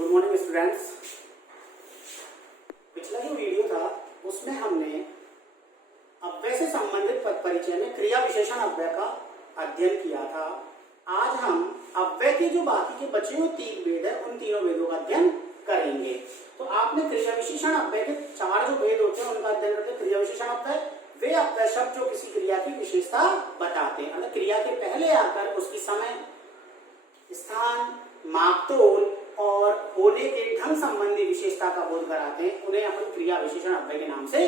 Good morning students. पिछला जो video था उसमें हमने अव्यय से संबंधित पद परिचय में क्रिया विशेषण अव्यय का अध्ययन किया था। आज हम अव्यय के जो बाकी के बचे हुए 3 वेद है उन तीनों वेदों का अध्ययन करेंगे। तो आपने क्रिया विशेषण अव्यय के 4 जो वेद होते हैं उनका अध्ययन करते हैं। क्रिया विशेषण अव्यय वे अव्यय शब्द जो किसी क्रिया की विशेषता बताते हैं, मतलब क्रिया के पहले आकर उसकी समय, स्थान, मापतोल और होने के ढंग संबंधी विशेषता का बोध कराते हैं। उन्हें अपन क्रिया विशेषण अव्यय के नाम से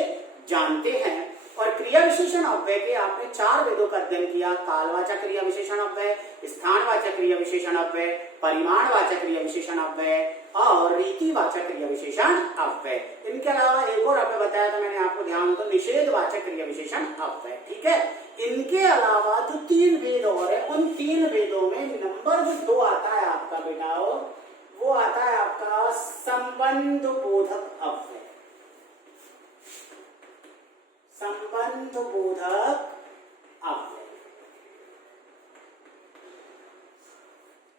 जानते हैं। और क्रिया विशेषण अव्यय के आपने 4 वेदों का अध्ययन किया। कालवाचक क्रिया विशेषण अव्यय, स्थानवाचक क्रिया विशेषण अव्यय, परिमाणवाचक क्रिया विशेषण अव्यय और रीतिवाचक क्रिया विशेषण अव्यय। इनके अलावा एक और अव्यय बताया था मैंने आपको, ध्यान हो तो, निषेधवाचक क्रिया विशेषण अव्यय। ठीक है। इनके अलावा जो 3 वेद और है उन 3 वेदों में नंबर जो 2 आता है आपका बेटा, वो आता है आपका संबंध बोधक अव्यय। संबंध बोधक अव्यय।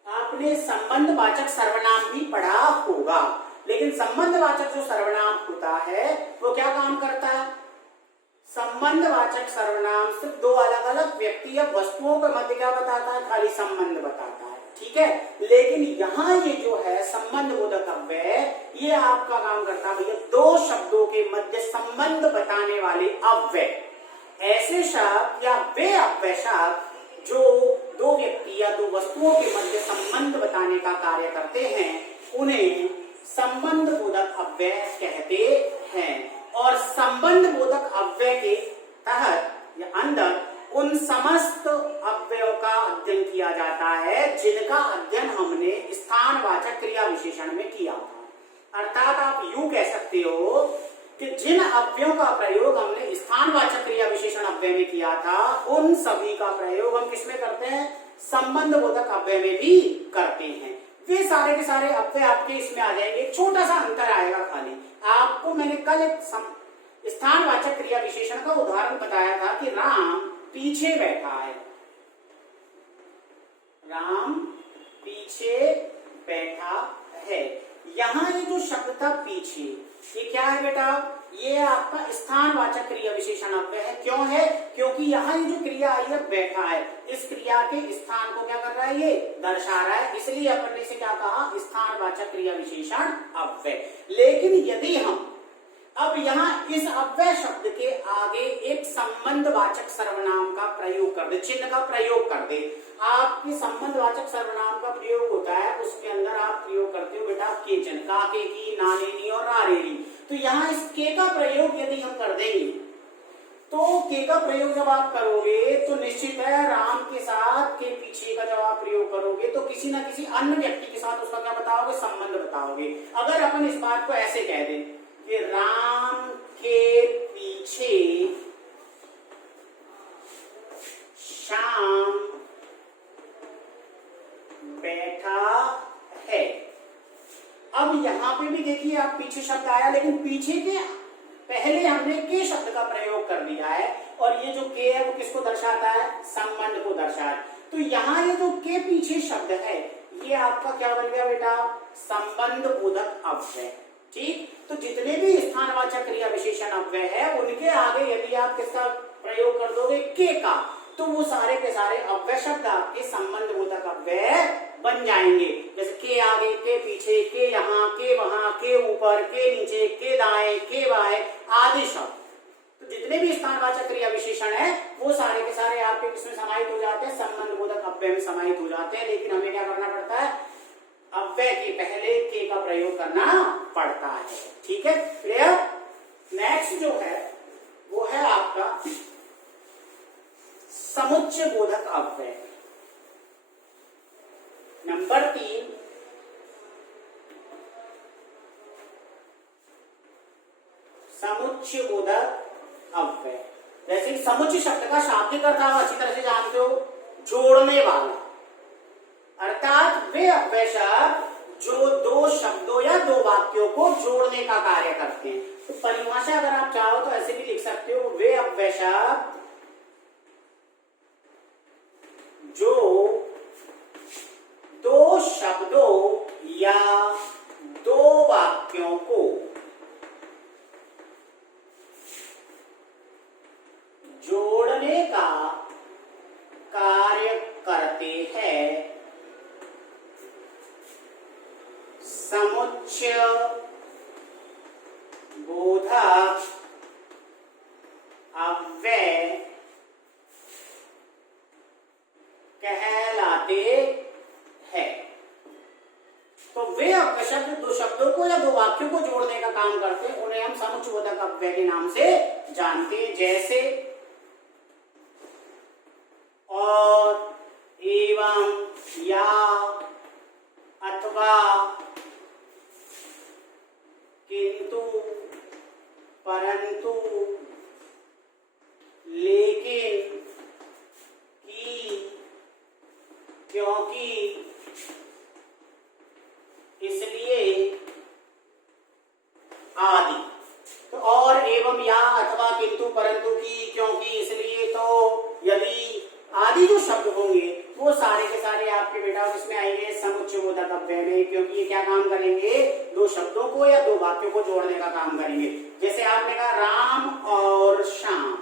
आपने संबंधवाचक सर्वनाम भी पढ़ा होगा, लेकिन संबंधवाचक जो सर्वनाम होता है वो क्या काम करता है? संबंधवाचक सर्वनाम सिर्फ 2 अलग अलग व्यक्ति या वस्तुओं के मध्य क्या बताता है? खाली संबंध बताता है। ठीक है। लेकिन यहाँ ये जो है संबंध बोधक अव्यय, ये आपका काम करता है भैया 2 शब्दों के मध्य संबंध बताने वाले अव्यय। ऐसे शब्द या वे अव्यय शब्द जो 2 व्यक्ति या 2 वस्तुओं के मध्य संबंध बताने का कार्य करते हैं उन्हें संबंध बोधक अव्यय कहते हैं। और संबंध बोधक अव्यय के तहत या अंदर उन समस्त अव्ययों का अध्ययन किया जाता है जिनका अध्ययन हमने स्थानवाचक क्रिया विशेषण में किया था। अर्थात आप यूं कह सकते हो कि जिन अव्ययों का प्रयोग हमने स्थानवाचक क्रिया विशेषण अव्यय में किया था उन सभी का प्रयोग हम किसमें करते हैं? संबंध बोधक अव्यय में भी करते हैं। वे सारे के सारे अव्यय आपके इसमें आ जाएंगे। एक छोटा सा अंतर आएगा खाली। आपको मैंने कल एक स्थानवाचक क्रिया विशेषण का उदाहरण बताया था कि राम पीछे बैठा है। राम पीछे बैठा है। यहाँ ये जो शब्द था पीछे, ये क्या है बेटा? ये आपका स्थानवाचक क्रिया विशेषण अव्यय है। क्यों है? क्योंकि यहाँ ये जो क्रिया आई है बैठा है, इस क्रिया के स्थान को क्या कर रहा है? ये दर्शा रहा है। इसलिए अपन ने इसे क्या कहा? स्थानवाचक क्रिया विशेषण अव्यय। लेकिन यदि हम अब यहाँ इस अव्यय शब्द के आगे एक संबंधवाचक सर्वनाम का प्रयोग कर दे, चिन्ह का प्रयोग कर दे, आपके संबंधवाचक सर्वनाम का प्रयोग होता है, उसके अंदर आप प्रयोग करते हो बेटा के चिन्ह, काके की, नानेनी और रारेरी। तो यहाँ इस के का प्रयोग यदि हम कर देंगे तो के का प्रयोग जब आप करोगे तो निश्चित है राम के साथ के पीछे का जब आप प्रयोग करोगे तो किसी ना किसी अन्य व्यक्ति के साथ उसका क्या बताओगे? संबंध बताओगे। अगर अपन इस बात को ऐसे कह दें कि राम के पीछे श्याम बैठा है। अब यहां पे भी देखिए आप पीछे शब्द आया, लेकिन पीछे के पहले हमने के शब्द का प्रयोग कर दिया है और ये जो के है वो किसको दर्शाता है? संबंध को दर्शाता है। तो यहाँ ये जो के पीछे शब्द है ये आपका क्या बन गया बेटा? संबंध बोधक अव्यय। ठीक। तो जितने भी स्थानवाचक क्रिया विशेषण अव्यय है उनके आगे यदि आप किसका प्रयोग कर दोगे? के का, तो वो सारे के सारे अव्यय शब्द आपके संबंध बोधक अव्यय बन जाएंगे। जैसे के आगे, के पीछे, के यहाँ, के वहां, के ऊपर, के नीचे, के दाएं, के बाएं आदि शब्द। तो जितने भी स्थानवाचक क्रिया विशेषण है वो सारे के सारे आपके किसमें समाहित हो जाते हैं? संबंध बोधक अव्यय में समाहित हो जाते हैं। लेकिन हमें क्या करना पड़ता है? अव्यय के पहले के का प्रयोग करना पड़ता है। ठीक है, क्लियर? नेक्स्ट जो है वो है आपका समुच्चय बोधक अव्यय। नंबर 3 समुच्चय बोधक अव्यय। जैसे समुच्चय शब्द का शाब्दिक अर्थ आप अच्छी तरह से जानते हो, जोड़ने वाला। अर्थात वे अव्यय शब्द जो 2 शब्दों या 2 वाक्यों को जोड़ने का कार्य करते हैं। तो परिभाषा अगर आप चाहो तो ऐसे भी लिख सकते हो, वे अव्यय शब्द जो 2 शब्दों या समुच्चय बोधक अव्यय कहलाते हैं। तो वे अव्यय शब्द दो शब्दों को या दो वाक्यों को जोड़ने का काम करते हैं, उन्हें हम समुच्चय बोधक अव्यय के नाम से जानते हैं। जैसे और, एवं, या, अथवा, किंतु, परंतु, लेकिन, कि, क्योंकि, इसलिए आदि। तो और, एवं, या, अथवा, किंतु, परंतु, कि, क्योंकि, इसलिए, तो, यदि आदि जो शब्द होंगे वो सारे के सारे आपके बेटा किसमें आएंगे? समुच्चय बोधक अव्यय में, क्योंकि ये क्या काम करेंगे? दो शब्दों को या दो वाक्यों को जोड़ने का काम करेंगे। जैसे आपने कहा राम और श्याम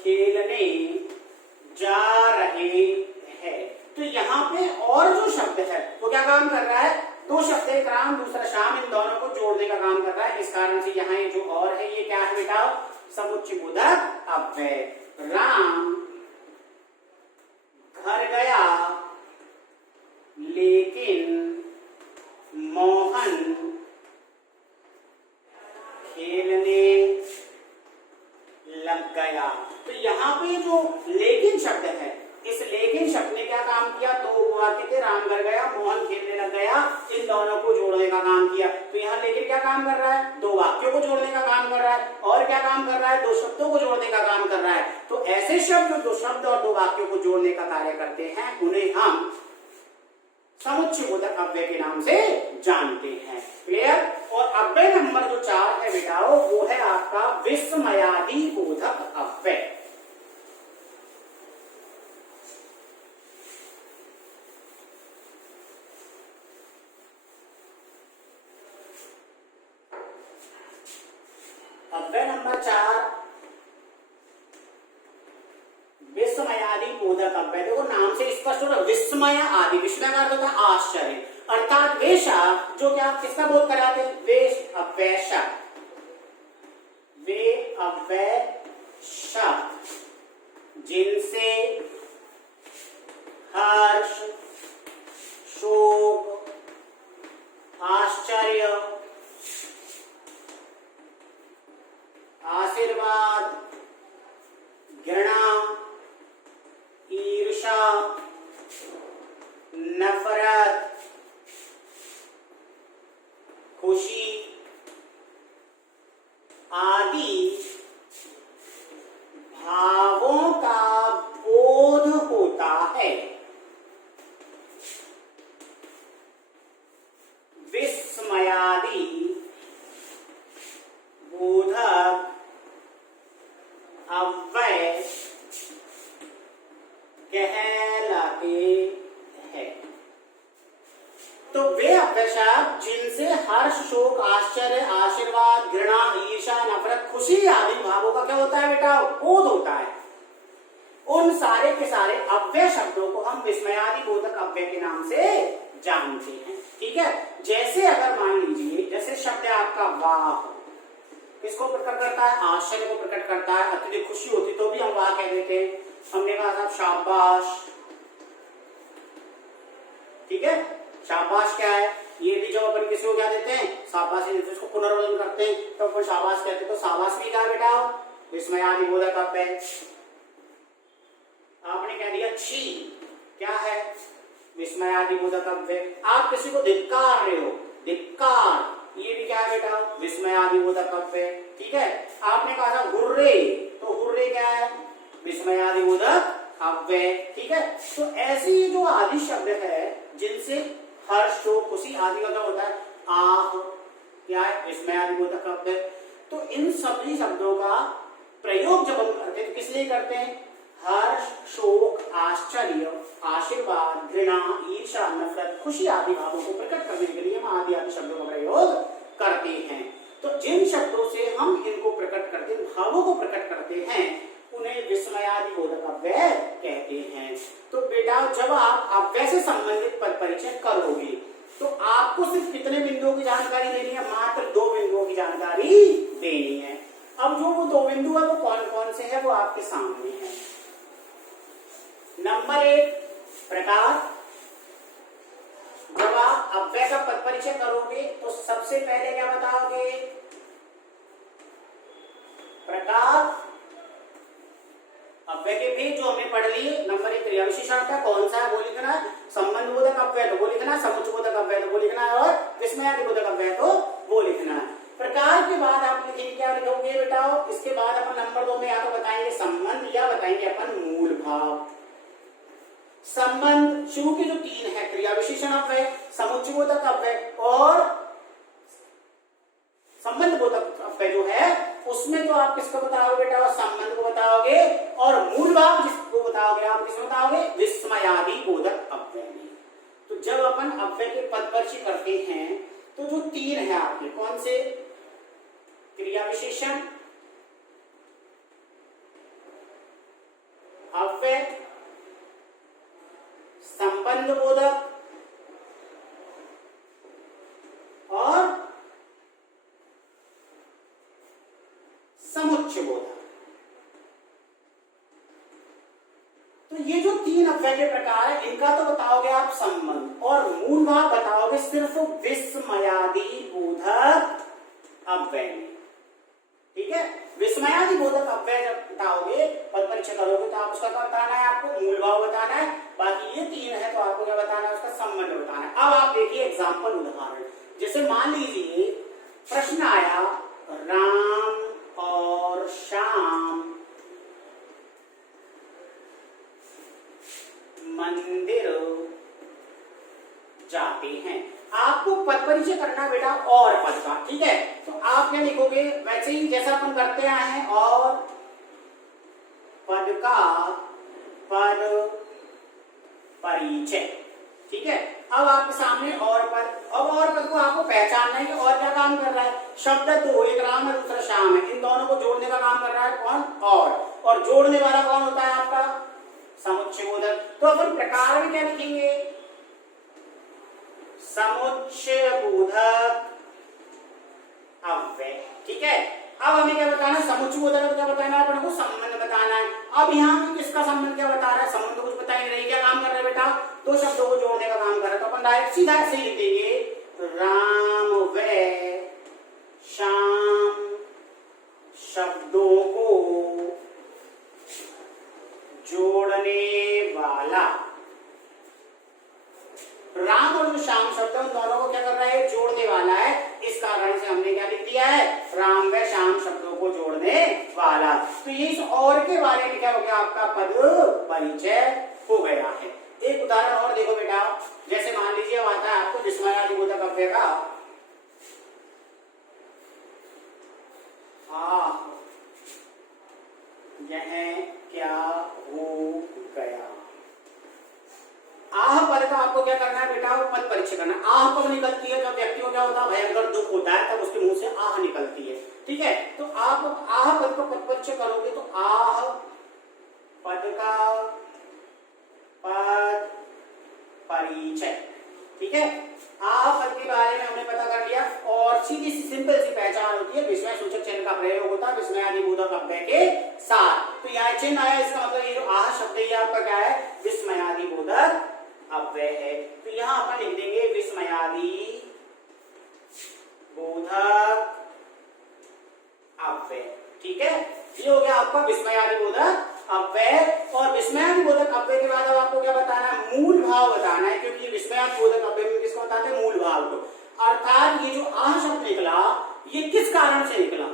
खेलने जा रहे हैं, तो यहाँ पे और जो शब्द है वो क्या काम कर रहा है? दो शब्द, एक राम दूसरा श्याम, इन दोनों को जोड़ने का काम कर रहा है। इस कारण से यहाँ ये जो और है ये क्या है बेटा? समुच्चय बोधक अव्यय। राम घर गया लेकिन मोहन खेलने लग गया। तो यहाँ पे जो लेकिन शब्द है, इस लेकिन शब्द ने क्या काम किया? दो वाक्य थे, राम घर गया, मोहन खेलने लग गया, इन दोनों को जोड़ने का काम किया। तो यहाँ लेकिन क्या काम कर रहा है? दो वाक्यों को जोड़ने का काम कर रहा है। और क्या काम कर रहा है? दो शब्दों को जोड़ने का काम कर रहा है। तो ऐसे शब्द दो शब्द और दो वाक्यों को जोड़ने का कार्य करते हैं, उन्हें हम समुच्चय बोधक अव्यय के नाम से जानते हैं। क्लियर? और अव्यय नंबर जो 4 है बेटा वो है आपका विस्मयादि बोधक अव्यय। अव्यय नंबर 4 विस्मयादि बोधक अव्यय। देखो नाम से स्पष्ट हो रहा है, विस्मय आदि। विस्मय का अर्थ होता है आश्चर्य, अर्थात वे शब्द जो कि आप किसका बोध कराते हैं? वे अव्यय शब्द, वे अव्यय शब्द जिनसे हर्ष, शोक, आश्चर्य, आशीर्वाद, घृणा, ईर्षा, नफरत, खुशी आदि भावों का बोध होता है। विस्मयादि बोधक अव्यय कहलाते हैं। तो वे अव्यय शब्द जिनसे हर्ष, शोक, आश्चर्य, आशीर्वाद, घृणा, ईर्षा, नफरत, खुशी आदि भावों का क्या होता है बेटा? बोध होता है। उन सारे के सारे अव्यय शब्दों को हम विस्मयादि बोधक अव्यय के नाम से जानते हैं। ठीक है? जैसे अगर मान लीजिए जैसे शब्द है आपका वाह, किसको प्रकट करता है? आश्चर्य को प्रकट करता है। अत्यधिक खुशी होती तो भी हम वाह कह देते हैं। हमने कहा था शाबाश, ठीक है? शाबाश क्या है? ये भी जब अपन किसी को क्या देते हैं? शाबाश, इसको पुनर्वचन करते हैं तो अपन शाबाश कहते हैं। तो शाबाश भी क्या है बेटा? विस्मयादि बोधक अव्यय। आपने कह दिया छी, क्या है? विस्मयादि बोधक अव्यय। आप किसी को धिक्कार रहे हो, धिक्कार, ये भी क्या है बेटा? विस्मयादि बोधक अव्यय। ठीक है? आपने कहा था हुर्रे, तो हुर्रे क्या है? विस्मयादि बोधक अव्यय। ठीक है? तो ऐसी जो आदि शब्द है जिनसे हर्ष, शोक, खुशी आदि का क्या होता है? आह, क्या है? विस्मयादि बोधक अव्यय। तो इन सभी शब्दों का प्रयोग जब हम करते हैं तो किस लिए करते हैं? हर्ष, शोक, आश्चर्य, आशीर्वाद, घृणा, ईर्षा, नफरत, खुशी आदि भावों को प्रकट करने के लिए हम आदि आदि शब्दों का प्रयोग करते हैं। तो जिन शब्दों से हम इनको प्रकट करते हैं, भावों को प्रकट करते हैं, उन्हें विस्मयादि बोधक अव्यय कहते हैं। तो बेटा जब आप अव्यय से संबंधित पद परिचय करोगे। तो आपको सिर्फ कितने बिंदुओं की जानकारी लेनी है? मात्र 2 बिंदुओं की जानकारी देनी है। अब जो वो 2 बिंदु है वो कौन कौन से है वो आपके सामने है। नंबर 1 प्रकार। जब आप अव्यय का पद परिचय करोगे तो सबसे पहले क्या बताओगे? प्रकार। अव्यय के भेद जो हमने पढ़ लिए। नंबर 1 क्रिया विशेषण का कौन सा है वो लिखना है, संबंध बोधक अव्यय तो वो लिखना है, समुच्चय बोधक अव्यय तो वो लिखना है, और विस्मयादि बोधक अव्यय तो वो लिखना है। प्रकार के बाद आप लिखेंगे, क्या लिखोगे बेटा? इसके बाद अपन नंबर 2 में या तो बताएंगे संबंध या बताएंगे अपन मूल भाव। संबंध शुरू के जो 3 है, क्रिया विशेषण अव्यय, समुच्चय बोधक अव्यय और संबंध बोधक अव्यय जो है उसमें तो आप किसको बताओगे बेटा? संबंध को बताओगे। और मूल भाव जिसको बताओगे आप किसको बताओगे? विस्मयादि बोधक अव्यय में। तो जब अपन अव्यय के पद परिचय करते हैं तो जो 3 है आपके, कौन से? क्रिया विशेषण अव्यय, संबंध बोधक और समुच्चय बोधक। तो ये जो 3 अव्यय के प्रकार है इनका तो बताओगे आप संबंध, और मूल भाव बताओगे सिर्फ विस्मयादि बोधक अव्यय में। ठीक है, विस्मयादि बोधक अव्यय जब बताओगे पद परिचय करोगे तो आप उसका क्या बताना है? आपको मूल भाव बताना है। बाकी ये 3 है तो आपको क्या बताना है? उसका संबंध बताना है। अब आप देखिए एग्जाम्पल उदाहरण, जैसे मान लीजिए प्रश्न आया राम और श्याम मंदिर जाते हैं। आपको पद परिचय करना बेटा और पद का। ठीक है, तो आप क्या लिखोगे? वैसे ही जैसा अपन करते आए हैं, और पद का पद परिचय। ठीक है, अब आपके सामने और पद। अब और पद को आपको पहचानना है कि और क्या काम कर रहा है। शब्द 2, एक राम है दूसरा श्याम है, इन दोनों को जोड़ने का काम कर रहा है कौन? और जोड़ने वाला कौन होता है आपका? समुच्चय बोधक। तो अपन प्रकार में क्या लिखेंगे? समुच्चय बोधक अव्यय। ठीक है, अब हमें क्या बताना है? समुच्चय बोधक क्या बताना है? अपन को संबंध बताना है। अब यहाँ पे किसका संबंध क्या बता रहा है? संबंध कुछ बता ही नहीं, क्या काम कर रहा है बेटा? 2 शब्दों को जोड़ने का काम कर रहा है। तो अपन डायरेक्ट सीधा ऐसे ही लिख देंगे, राम व श्याम शब्दों को जोड़ने वाला। राम और जो श्याम शब्द है उन दोनों को क्या कर रहा है? जोड़ने वाला है। इस कारण से हमने क्या लिख दिया है? राम व श्याम शब्दों को जोड़ने वाला। तो ये इस और के बारे में क्या हो गया? आपका पद परिचय हो गया है। एक उदाहरण और देखो बेटा, जैसे मान लीजिए आता है आपको विस्मयादि बोधक अव्यय का यह क्या हो गया। आह पद का आपको क्या करना है बेटा? पद परिचय करना है। आह कब निकलती है? जब व्यक्ति को क्या होता है? भयंकर दुख होता है, तब उसके मुंह से आह निकलती है। ठीक है, तो आप आह पद का पद परिचय करोगे तो आह पद का पद परिचय। ठीक है, आह पद के बारे में हमने पता कर लिया। और सीधी सी सिंपल सी पहचान होती है, विस्मय सूचक चिन्ह का प्रयोग होता है विस्मयादि बोधक अव्यय के साथ। तो यहाँ चिन्ह आया, इसका मतलब ये जो आह शब्द है आपका क्या है? विस्मयादि बोधक अव्यय है। तो यहाँ अपन लिख देंगे विस्मयादि बोधक अव्यय। ठीक है, ये हो गया आपका विस्मयादि बोधक अव्यय। और विस्मयादि बोधक अव्यय के बाद अब आपको क्या बताना है? मूल भाव बताना है, क्योंकि विस्मयादि बोधक अव्यय में किसको बताते हैं? मूल भाव को। अर्थात ये जो आह शब्द निकला ये किस कारण से निकला?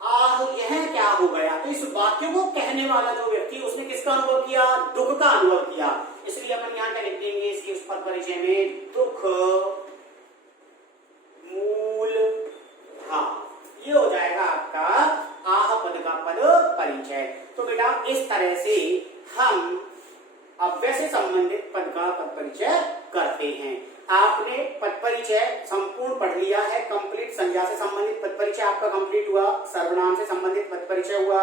आह यह क्या हो गया। तो इस वाक्य को कहने वाला जो व्यक्ति उसने किसका अनुभव किया? दुख का अनुभव किया। इसलिए अपन यहाँ क्या लिख देंगे इसके उस पद परिचय में? दुख मूल भाव। ये हो जाएगा आपका आह पद का पद परिचय। तो बेटा इस तरह से हम अव्यय से संबंधित पद का पद परिचय करते हैं। आपने पद परिचय संपूर्ण पढ़ लिया है। कंप्लीट संज्ञा से संबंधित पद परिचय आपका कंप्लीट हुआ, सर्वनाम से संबंधित पद परिचय हुआ,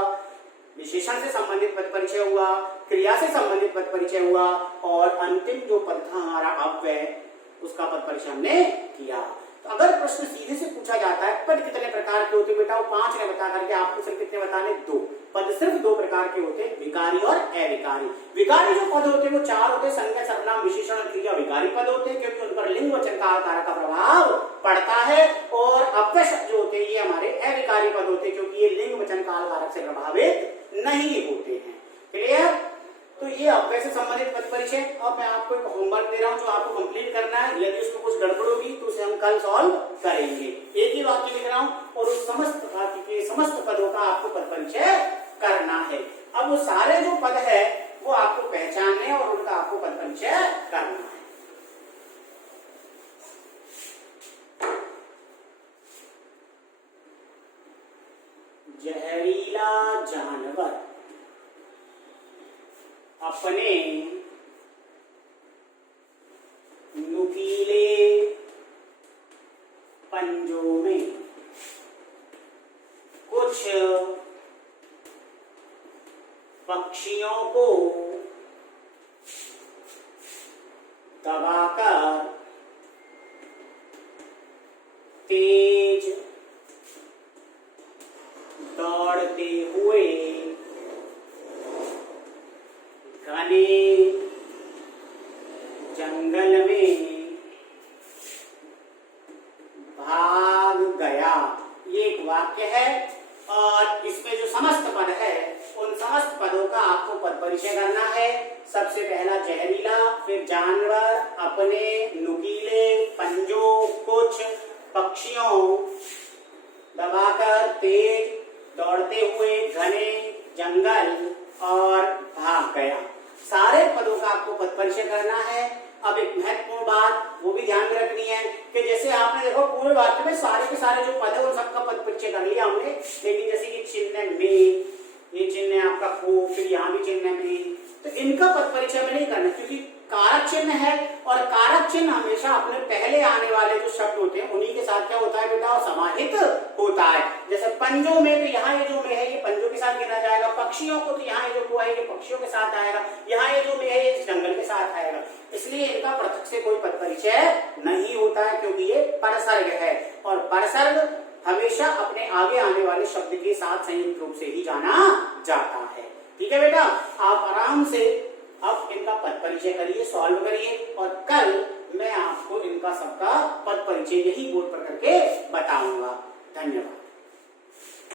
विशेषण से संबंधित पद परिचय हुआ, क्रिया से संबंधित पद परिचय हुआ, और अंतिम जो पद था हमारा अव्यय, उसका पद परिचय हमने किया। तो अगर प्रश्न सीधे से पूछा जाता है पद कितने प्रकार के होते बेटा, वो 5 ने बता करके आपको सिर्फ कितने बताने, 2 पद, सिर्फ 2 प्रकार के होते, विकारी और अविकारी। विकारी जो पद होते हैं वो 4 होते, संज्ञा सर्वनाम विशेषण और क्रिया विकारी पद होते हैं, क्योंकि उन पर लिंग वचन काल कारक का प्रभाव पड़ता है। और अव्यय शब्द जो होते हैं ये हमारे अविकारी पद होते हैं, क्योंकि ये लिंग वचन काल कारक से प्रभावित नहीं होते हैं। क्लियर? तो ये अव्यय से संबंधित पद परिचय। अब मैं आपको एक होमवर्क दे रहा हूं जो आपको कंप्लीट करना है। यदि उसमें कुछ गड़बड़ होगी तो उसे हम कल सॉल्व करेंगे। एक ही वाक्य लिख रहा हूं और उस समस्त वाक्य के समस्त पदों का आपको पद परिचय करना है। अब वो सारे जो पद है वो आपको पहचानने और उनका आपको पद परिचय करना है। जहरीला जानवर अपने नुकीले पंजों में कुछ पक्षियों को दबाकर तेज दौड़ते हुए घने जंगल में भाग गया। ये एक वाक्य है और इसमें जो समस्त पद है उन समस्त पदों का आपको पद परिचय करना है। सबसे पहला जहरीला, फिर जानवर, अपने, नुकीले, पंजों, कुछ, पक्षियों, दबाकर, तेज, दौड़ते हुए, घने, जंगल और भाग गया। सारे पदों का आपको पद परिचय करना है। अब एक महत्वपूर्ण बात वो भी ध्यान में रखनी है कि जैसे आपने देखो पूरे वाक्य में सारे के सारे जो पद है उन सबका पद परिचय कर लिया हमने, लेकिन जैसे कि चिन्ह में, ये चिन्ह आपका को, फिर यहाँ भी चिन्ह में, तो इनका पद परिचय में नहीं करना, क्योंकि कारक चिन्ह है और कारक चिन्ह हमेशा अपने पहले आने वाले जो शब्द होते हैं उन्हीं के साथ क्या होता है बेटा, समाहित होता है। जैसे पंजों में, तो यहाँ ये जो में है ये पंजों के साथ गिना जाएगा। पक्षियों को, तो यहाँ ये जो है ये पक्षियों के साथ आएगा। यहाँ ये जो में है ये जंगल के साथ आएगा। इसलिए इनका पृथक से कोई पद परिचय नहीं होता है, क्योंकि ये परसर्ग है और परसर्ग हमेशा अपने आगे आने वाले शब्द के साथ संयुक्त रूप से ही जाना जाता है। ठीक है बेटा, आप आराम से अब इनका पद परिचय करिए, सॉल्व करिए, और कल मैं आपको इनका सबका पद परिचय यही बोर्ड पर करके बताऊंगा। धन्यवाद।